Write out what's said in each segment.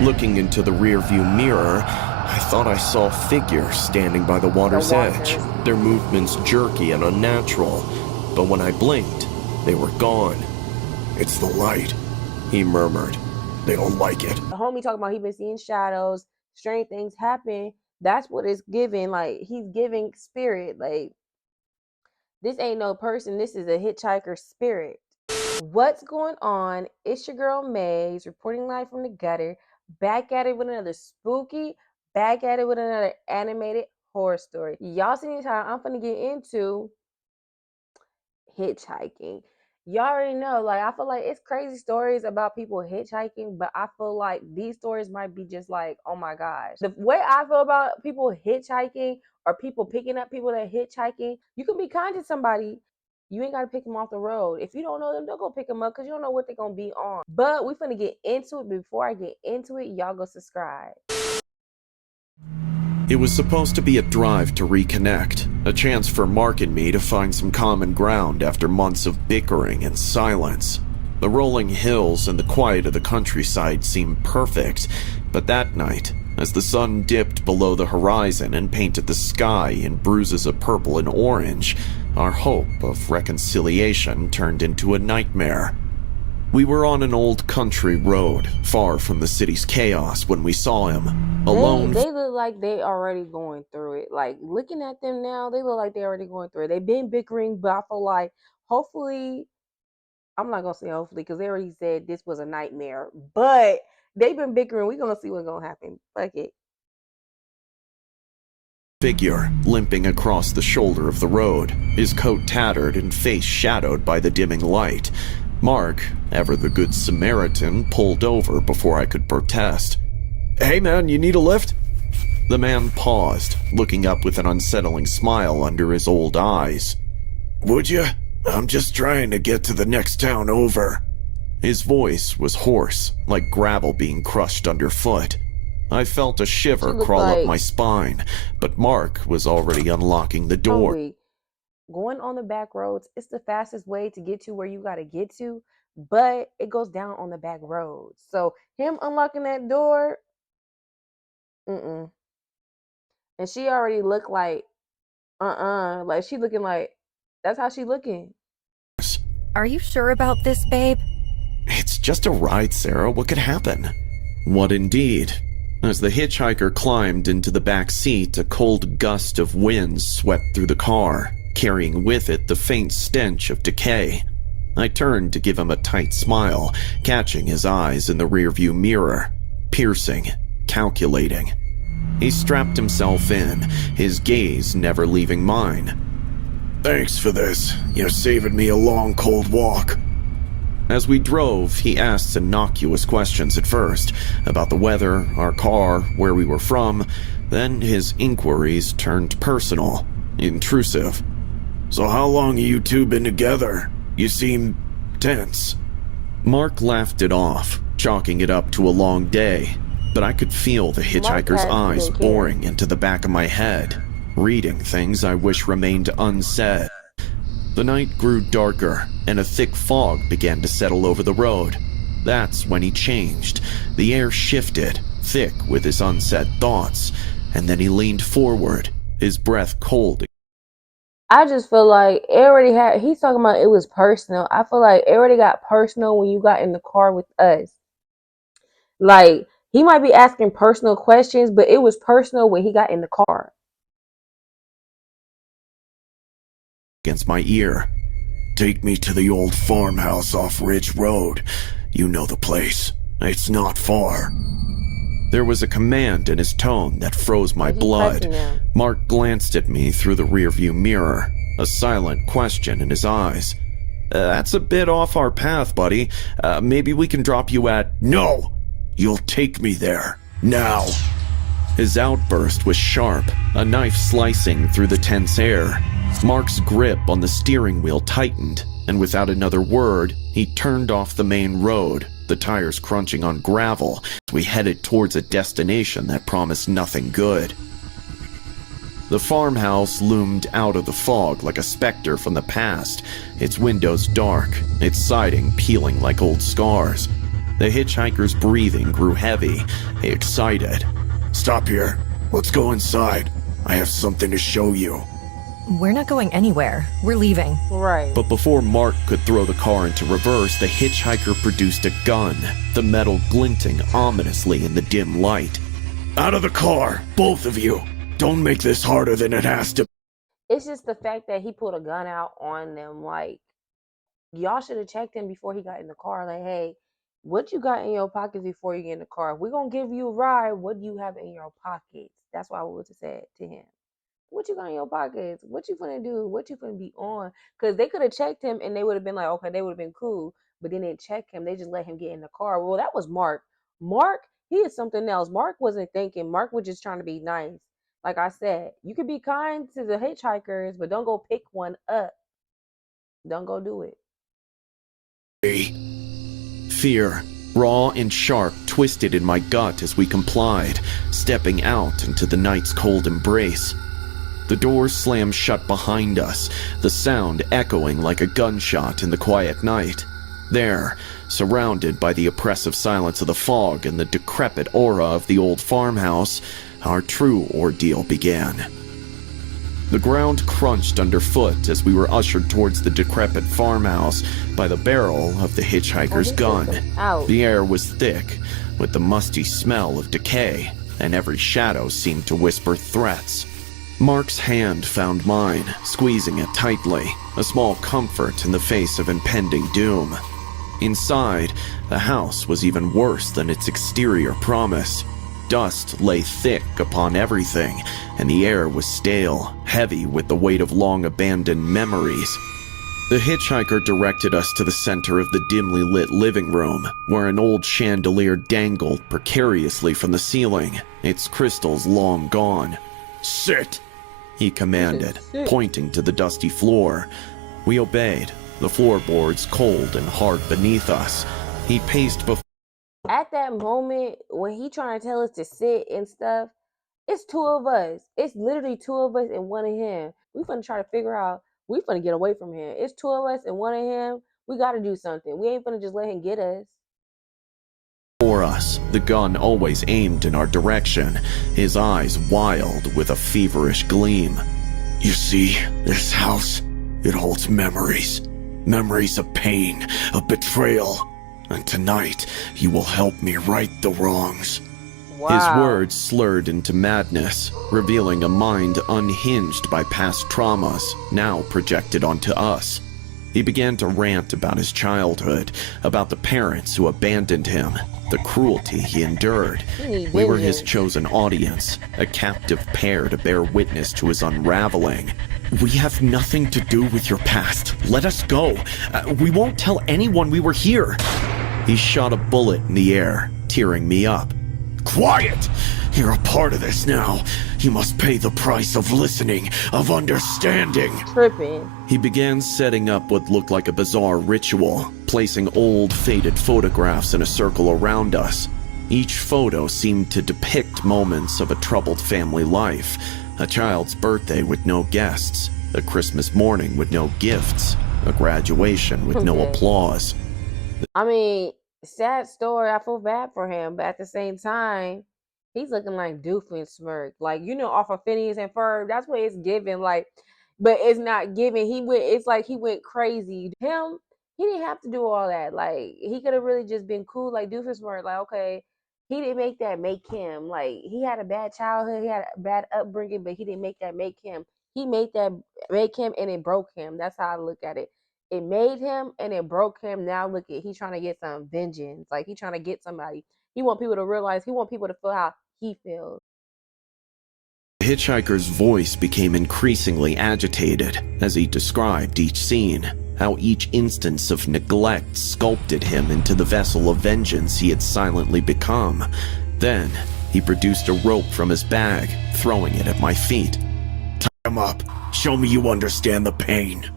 Looking into the rearview mirror, I thought I saw figures standing by the water's edge, their movements jerky and unnatural. But when I blinked, they were gone. "It's the light," he murmured. "They don't like it." The homie talking about he been seeing shadows, strange things happen. That's what it's giving. Like, he's giving spirit. Like, this ain't no person. This is a hitchhiker spirit. What's going on? It's your girl Maze reporting live from the gutter. Back at it with another spooky, back at it with another animated horror story. Y'all see this how I'm finna get into hitchhiking. Y'all already know, like, I feel like it's crazy stories about people hitchhiking, but I feel like these stories might be just like, oh my gosh. The way I feel about people hitchhiking or people picking up people that hitchhiking, you can be kind to somebody. You ain't got to pick them off the road. If you don't know them, don't go pick them up because you don't know what they're going to be on. But we finna get into it. Before I get into it, y'all go subscribe. It was supposed to be a drive to reconnect, a chance for Mark and me to find some common ground after months of bickering and silence. The rolling hills and the quiet of the countryside seemed perfect, but that night, as the sun dipped below the horizon and painted the sky in bruises of purple and orange, our hope of reconciliation turned into a nightmare. We were on an old country road, far from the city's chaos, when we saw him, alone. They look like they already going through it. Like, looking at them now, they look like they're already going through it. They've been bickering, but I feel like hopefully, I'm not gonna say hopefully because they already said this was a nightmare. But they've been bickering. We're gonna see what's gonna happen. Fuck it. Figure limping across the shoulder of the road, his coat tattered and face shadowed by the dimming light. Mark, ever the good Samaritan, pulled over before I could protest. "Hey man, you need a lift?" The man paused, looking up with an unsettling smile under his old eyes. "Would you? I'm just trying to get to the next town over." His voice was hoarse, like gravel being crushed underfoot. I felt a shiver crawl up my spine, but Mark was already unlocking the door. Going on the back roads, it's the fastest way to get to where you gotta get to, but it goes down on the back roads. So him unlocking that door, and she already looked like, like she looking like, that's how she looking. Are you sure about this, babe? It's just a ride, Sarah. What could happen? What indeed? As the hitchhiker climbed into the back seat, a cold gust of wind swept through the car, carrying with it the faint stench of decay. I turned to give him a tight smile, catching his eyes in the rearview mirror, piercing, calculating. He strapped himself in, his gaze never leaving mine. "Thanks for this. You're saving me a long, cold walk." As we drove, he asked innocuous questions at first, about the weather, our car, where we were from. Then his inquiries turned personal, intrusive. "So how long have you two been together? You seem tense." Mark laughed it off, chalking it up to a long day, but I could feel the hitchhiker's eyes boring into the back of my head, reading things I wish remained unsaid. The night grew darker, and a thick fog began to settle over the road. That's when he changed. The air shifted, thick with his unsaid thoughts, and then he leaned forward, his breath cold. I just feel like it already had, he's talking about it was personal. I feel like it already got personal when you got in the car with us. Like, he might be asking personal questions, but it was personal when he got in the car. Against my ear. "Take me to the old farmhouse off Ridge Road. You know the place. It's not far." There was a command in his tone that froze my blood. Mark glanced at me through the rearview mirror, a silent question in his eyes. "That's a bit off our path, buddy. Maybe we can drop you at—" "No! You'll take me there. Now!" His outburst was sharp, a knife slicing through the tense air. Mark's grip on the steering wheel tightened, and without another word, he turned off the main road, the tires crunching on gravel, as we headed towards a destination that promised nothing good. The farmhouse loomed out of the fog like a specter from the past, its windows dark, its siding peeling like old scars. The hitchhiker's breathing grew heavy, excited. Stop here. Let's go inside. I have something to show you. We're not going anywhere. We're leaving. Right. But before Mark could throw the car into reverse, the hitchhiker produced a gun, the metal glinting ominously in the dim light. Out of the car, both of you. Don't make this harder than it has to. It's just the fact that he pulled a gun out on them. Like, y'all should have checked him before he got in the car. Like, hey, what you got in your pockets before you get in the car? We're going to give you a ride. What do you have in your pockets? That's what I would have said to him. What you got in your pockets? What you finna do? What you finna be on? Because they could have checked him and they would have been like, okay, they would have been cool. But then they didn't check him. They just let him get in the car. Well, that was Mark. Mark, he is something else. Mark wasn't thinking. Mark was just trying to be nice. Like I said, you can be kind to the hitchhikers, but don't go pick one up. Don't go do it. Fear, raw and sharp, twisted in my gut as we complied, stepping out into the night's cold embrace. The doors slammed shut behind us, the sound echoing like a gunshot in the quiet night. There, surrounded by the oppressive silence of the fog and the decrepit aura of the old farmhouse, our true ordeal began. The ground crunched underfoot as we were ushered towards the decrepit farmhouse by the barrel of the hitchhiker's gun. The air was thick, with the musty smell of decay, and every shadow seemed to whisper threats. Mark's hand found mine, squeezing it tightly, a small comfort in the face of impending doom. Inside, the house was even worse than its exterior promise. Dust lay thick upon everything, and the air was stale, heavy with the weight of long-abandoned memories. The hitchhiker directed us to the center of the dimly lit living room, where an old chandelier dangled precariously from the ceiling, its crystals long gone. Sit! He commanded, pointing to the dusty floor. We obeyed, the floorboards cold and hard beneath us. He paced before. At that moment, when he trying to tell us to sit and stuff, it's two of us. It's literally two of us and one of him. We finna try to figure out, we finna get away from him. It's two of us and one of him. We gotta do something. We ain't finna just let him get us. For us, the gun always aimed in our direction, his eyes wild with a feverish gleam. You see, this house, it holds memories. Memories of pain, of betrayal. And tonight, you will help me right the wrongs. Wow. His words slurred into madness, revealing a mind unhinged by past traumas, now projected onto us. He began to rant about his childhood, about the parents who abandoned him, the cruelty he endured. We were his chosen audience, a captive pair to bear witness to his unraveling. We have nothing to do with your past. Let us go. We won't tell anyone we were here. He shot a bullet in the air, tearing me up. Quiet! You're a part of this now. You must pay the price of listening, of understanding. Tripping. He began setting up what looked like a bizarre ritual, placing old, faded photographs in a circle around us. Each photo seemed to depict moments of a troubled family life, a child's birthday with no guests, a Christmas morning with no gifts, a graduation with no applause. I mean, sad story. I feel bad for him, but at the same time, he's looking like Doofenshmirtz. Like, you know, off of Phineas and Ferb, that's what it's giving. Like, but it's not giving. It's like he went crazy. Him, he didn't have to do all that. Like, he could have really just been cool, like Doofenshmirtz. Like, okay, he didn't make that make him. Like, he had a bad childhood, he had a bad upbringing, but he didn't make that make him. He made that make him, and it broke him. That's how I look at it. It made him and it broke him. Now look at, he's trying to get some vengeance. Like, he's trying to get somebody. He want people to realize, he want people to feel how he feels. The hitchhiker's voice became increasingly agitated as he described each scene, how each instance of neglect sculpted him into the vessel of vengeance he had silently become. Then, he produced a rope from his bag, throwing it at my feet. Tie him up. Show me you understand the pain.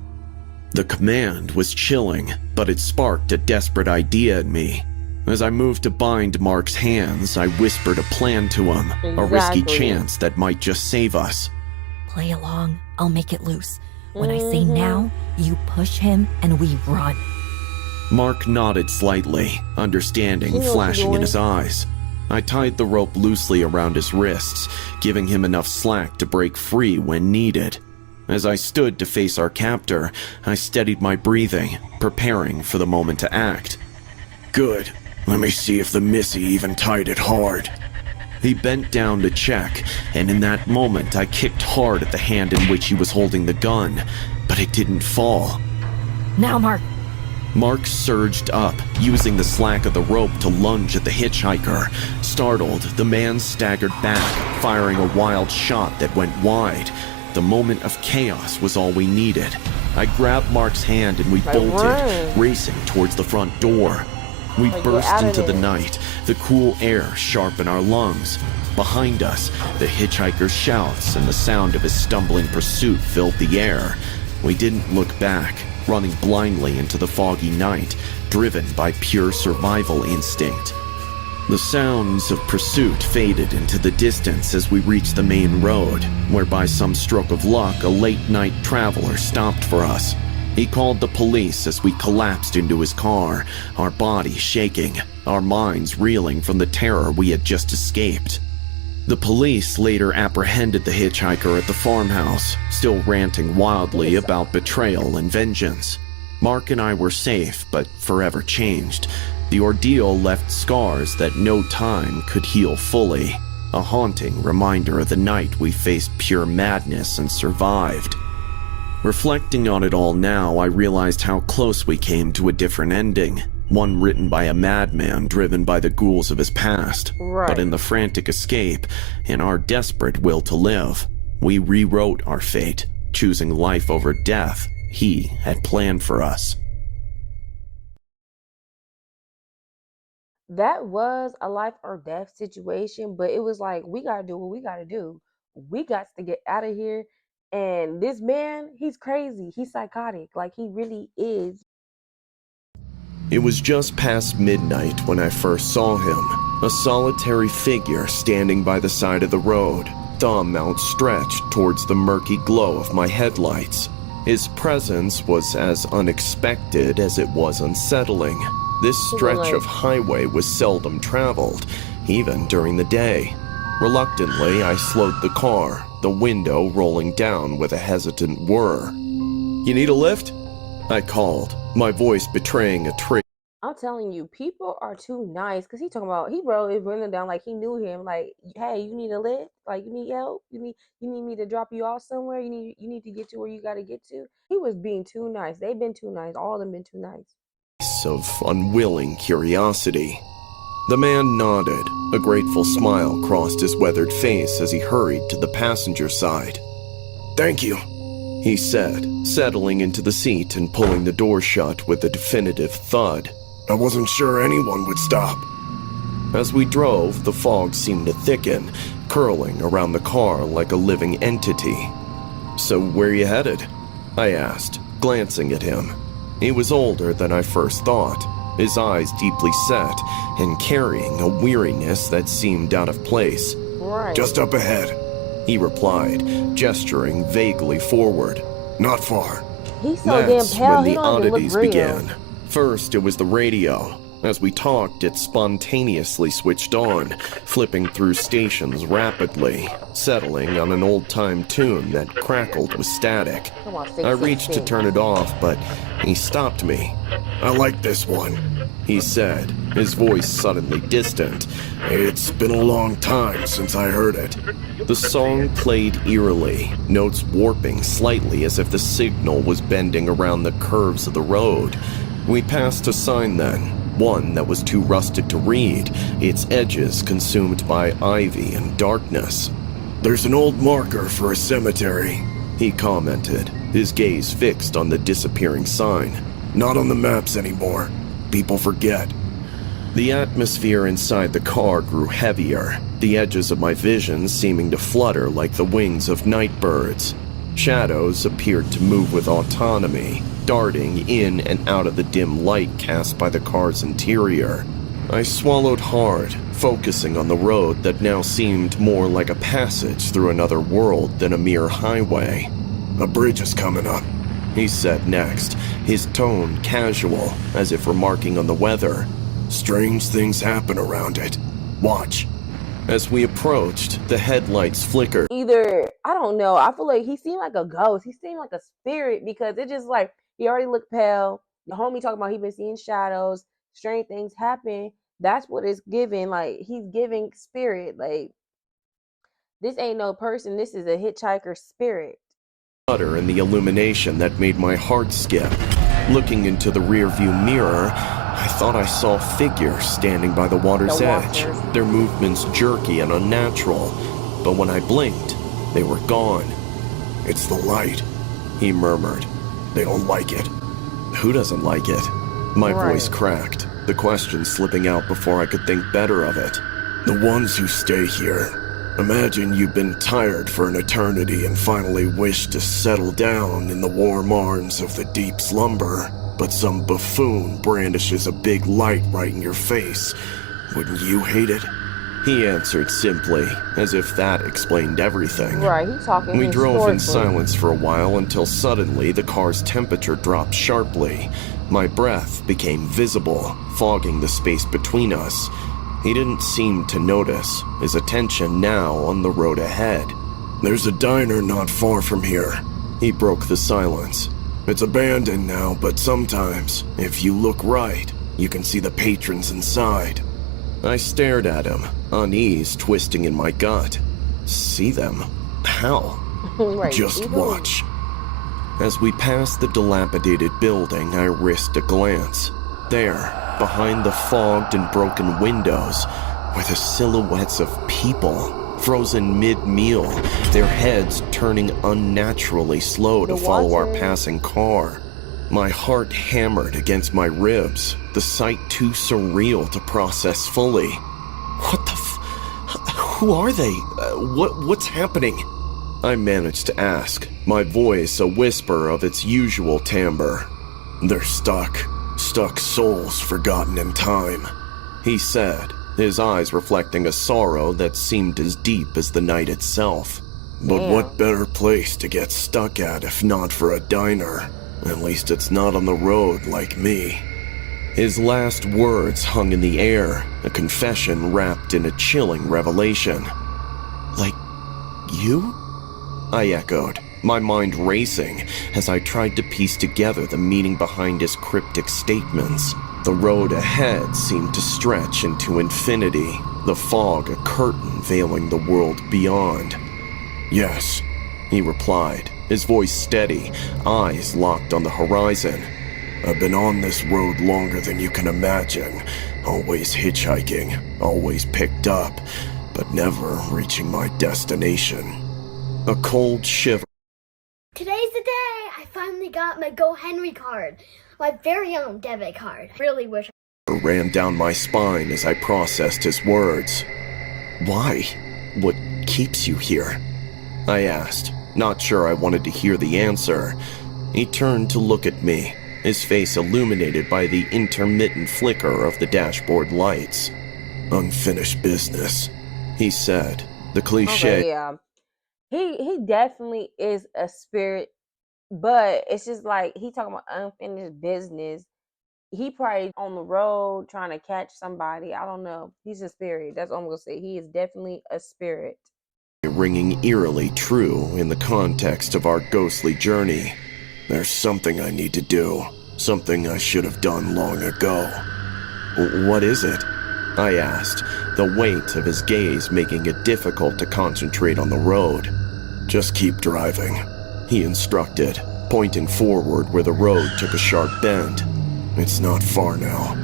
The command was chilling, but it sparked a desperate idea in me. As I moved to bind Mark's hands, I whispered a plan to him, a risky chance that might just save us. Play along, I'll make it loose. When I say now, you push him and we run. Mark nodded slightly, understanding He knows what flashing you're in his eyes. I tied the rope loosely around his wrists, giving him enough slack to break free when needed. As I stood to face our captor, I steadied my breathing, preparing for the moment to act. Good. Let me see if the missy even tied it hard. He bent down to check, and in that moment I kicked hard at the hand in which he was holding the gun, but it didn't fall. Now, Mark. Mark surged up, using the slack of the rope to lunge at the hitchhiker. Startled, the man staggered back, firing a wild shot that went wide. The moment of chaos was all we needed. I grabbed Mark's hand and we bolted, racing towards the front door. We burst into the night, the cool air sharp in our lungs. Behind us, the hitchhiker's shouts and the sound of his stumbling pursuit filled the air. We didn't look back, running blindly into the foggy night, driven by pure survival instinct. The sounds of pursuit faded into the distance as we reached the main road, where by some stroke of luck, a late-night traveler stopped for us. He called the police as we collapsed into his car, our bodies shaking, our minds reeling from the terror we had just escaped. The police later apprehended the hitchhiker at the farmhouse, still ranting wildly about betrayal and vengeance. Mark and I were safe, but forever changed. The ordeal left scars that no time could heal fully, a haunting reminder of the night we faced pure madness and survived. Reflecting on it all now, I realized how close we came to a different ending, one written by a madman driven by the ghouls of his past. Right. But in the frantic escape, in our desperate will to live, we rewrote our fate, choosing life over death he had planned for us. That was a life or death situation, but it was like, we gotta do what we gotta do. We got to get out of here. And this man, he's crazy. He's psychotic. Like, he really is. It was just past midnight when I first saw him, a solitary figure standing by the side of the road, thumb outstretched towards the murky glow of my headlights. His presence was as unexpected as it was unsettling. This stretch of highway was seldom traveled, even during the day. Reluctantly, I slowed the car, the window rolling down with a hesitant whir. "You need a lift?" I called, my voice betraying a trick. I'm telling you, people are too nice. Cause he talking about, he wrote it running down like he knew him. Like, hey, you need a lift? Like, you need help? You need me to drop you off somewhere? You need to get to where you gotta get to? He was being too nice. They've been too nice. All of them been too nice. Of unwilling curiosity. The man nodded. A grateful smile crossed his weathered face as he hurried to the passenger side. Thank you, he said, settling into the seat and pulling the door shut with a definitive thud. I wasn't sure anyone would stop. As we drove, the fog seemed to thicken, curling around the car like a living entity. "So where you headed?" I asked, glancing at him. He was older than I first thought, his eyes deeply set and carrying a weariness that seemed out of place. Right. Just up ahead, he replied, gesturing vaguely forward. Not far. He's so That's damn pale, when he the don't even look oddities real. began. First, it was the radio. As we talked, it spontaneously switched on, flipping through stations rapidly, settling on an old-time tune that crackled with static. Come on, I reached to turn it off, but he stopped me. I like this one, he said, his voice suddenly distant. It's been a long time since I heard it. The song played eerily, notes warping slightly as if the signal was bending around the curves of the road. We passed a sign then, one that was too rusted to read, its edges consumed by ivy and darkness. There's an old marker for a cemetery, he commented, his gaze fixed on the disappearing sign. Not on the maps anymore. People forget. The atmosphere inside the car grew heavier, the edges of my vision seeming to flutter like the wings of night birds. Shadows appeared to move with autonomy, darting in and out of the dim light cast by the car's interior. I swallowed hard, focusing on the road that now seemed more like a passage through another world than a mere highway. A bridge is coming up. he said next, his tone casual, as if remarking on the weather. Strange things happen around it. Watch. As we approached, the headlights flickered. Either, I don't know, I feel like he seemed like a ghost. He seemed like a spirit because it just like, he already looked pale. The homie talking about he been seeing shadows, strange things happen. That's what it's giving. Like, he's giving spirit. Like, this ain't no person. This is a hitchhiker spirit. In the illumination that made my heart skip. Looking into the rearview mirror, I thought I saw figures standing by the water's edge, their movements jerky and unnatural. But when I blinked, they were gone. It's the light, he murmured. They don't like it. Who doesn't like it? My voice cracked, the question slipping out before I could think better of it. The ones who stay here. Imagine you've been tired for an eternity and finally wish to settle down in the warm arms of the deep slumber, but some buffoon brandishes a big light right in your face. Wouldn't you hate it? He answered simply, as if that explained everything. Right, he's talking. We drove in silence for a while until suddenly the car's temperature dropped sharply. My breath became visible, fogging the space between us. He didn't seem to notice, his attention now on the road ahead. There's a diner not far from here. He broke the silence. It's abandoned now, but sometimes, if you look right, you can see the patrons inside. I stared at him, unease twisting in my gut. See them? How? Right, just watch. As we passed the dilapidated building, I risked a glance. There, behind the fogged and broken windows, were the silhouettes of people, frozen mid-meal, their heads turning unnaturally slow to follow our passing car. My heart hammered against my ribs, the sight too surreal to process fully. What the who are they? What's happening? I managed to ask, my voice a whisper of its usual timbre. They're stuck souls forgotten in time, he said, his eyes reflecting a sorrow that seemed as deep as the night itself. But what better place to get stuck at if not for a diner? At least it's not on the road like me. His last words hung in the air, a confession wrapped in a chilling revelation. Like you? I echoed, my mind racing as I tried to piece together the meaning behind his cryptic statements. The road ahead seemed to stretch into infinity, the fog a curtain veiling the world beyond. Yes, he replied, his voice steady, eyes locked on the horizon. I've been on this road longer than you can imagine, always hitchhiking, always picked up, but never reaching my destination. A cold shiver. Today's the day I finally got my Go Henry card, my very own debit card. I really wish ran down my spine as I processed his words. Why? What keeps you here? I asked, not sure I wanted to hear the answer. He turned to look at me, his face illuminated by the intermittent flicker of the dashboard lights. Unfinished business, he said, the cliche. Okay, yeah. He definitely is a spirit, but it's just like he talking about unfinished business. He probably on the road trying to catch somebody. I don't know. He's a spirit. That's all I'm gonna say. He is definitely a spirit. Ringing eerily true in the context of our ghostly journey. There's something I need to do. Something I should have done long ago. What is it? I asked, the weight of his gaze making it difficult to concentrate on the road. Just keep driving, he instructed, pointing forward where the road took a sharp bend. It's not far now.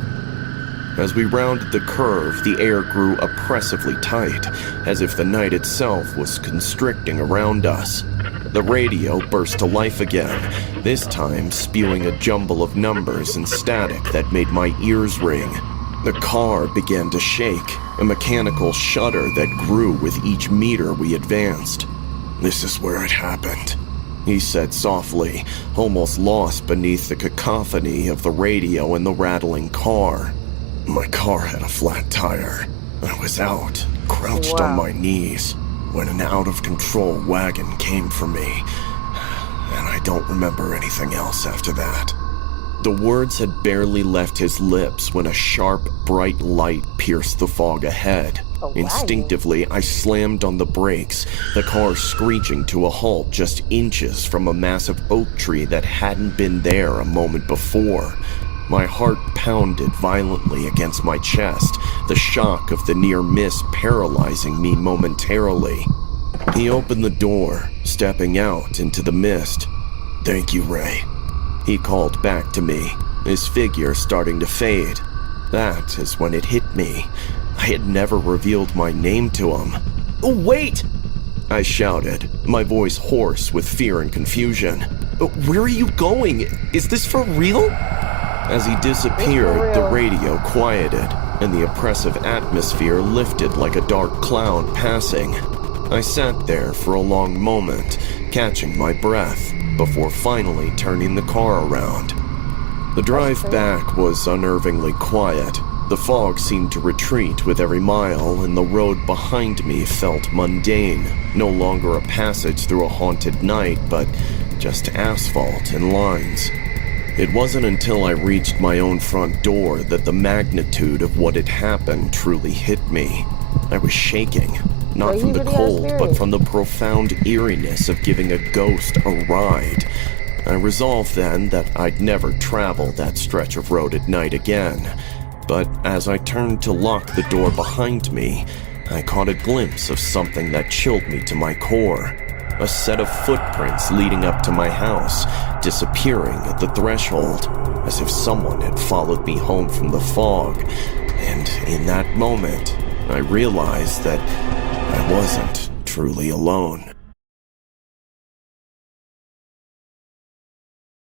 As we rounded the curve, the air grew oppressively tight, as if the night itself was constricting around us. The radio burst to life again, this time spewing a jumble of numbers and static that made my ears ring. The car began to shake, a mechanical shudder that grew with each meter we advanced. This is where it happened, he said softly, almost lost beneath the cacophony of the radio and the rattling car. My car had a flat tire. I was out, crouched on my knees, when an out-of-control wagon came for me. and I don't remember anything else after that. The words had barely left his lips when a sharp, bright light pierced the fog ahead. Oh, wow. Instinctively, I slammed on the brakes, the car screeching to a halt just inches from a massive oak tree that hadn't been there a moment before. My heart pounded violently against my chest, the shock of the near miss paralyzing me momentarily. He opened the door, stepping out into the mist. "Thank you, Ray." He called back to me, his figure starting to fade. That is when it hit me. I had never revealed my name to him. "Oh, wait!" I shouted, my voice hoarse with fear and confusion. "Where are you going? Is this for real?" As he disappeared, the radio quieted, and the oppressive atmosphere lifted like a dark cloud passing. I sat there for a long moment, catching my breath, before finally turning the car around. The drive back was unnervingly quiet. The fog seemed to retreat with every mile, and the road behind me felt mundane, no longer a passage through a haunted night, but just asphalt and lines. It wasn't until I reached my own front door that the magnitude of what had happened truly hit me. I was shaking, not So from he the really had cold, spirit. but from the profound eeriness of giving a ghost a ride. I resolved then that I'd never travel that stretch of road at night again. But as I turned to lock the door behind me, I caught a glimpse of something that chilled me to my core. A set of footprints leading up to my house, disappearing at the threshold, as if someone had followed me home from the fog. And in that moment, I realized that I wasn't truly alone.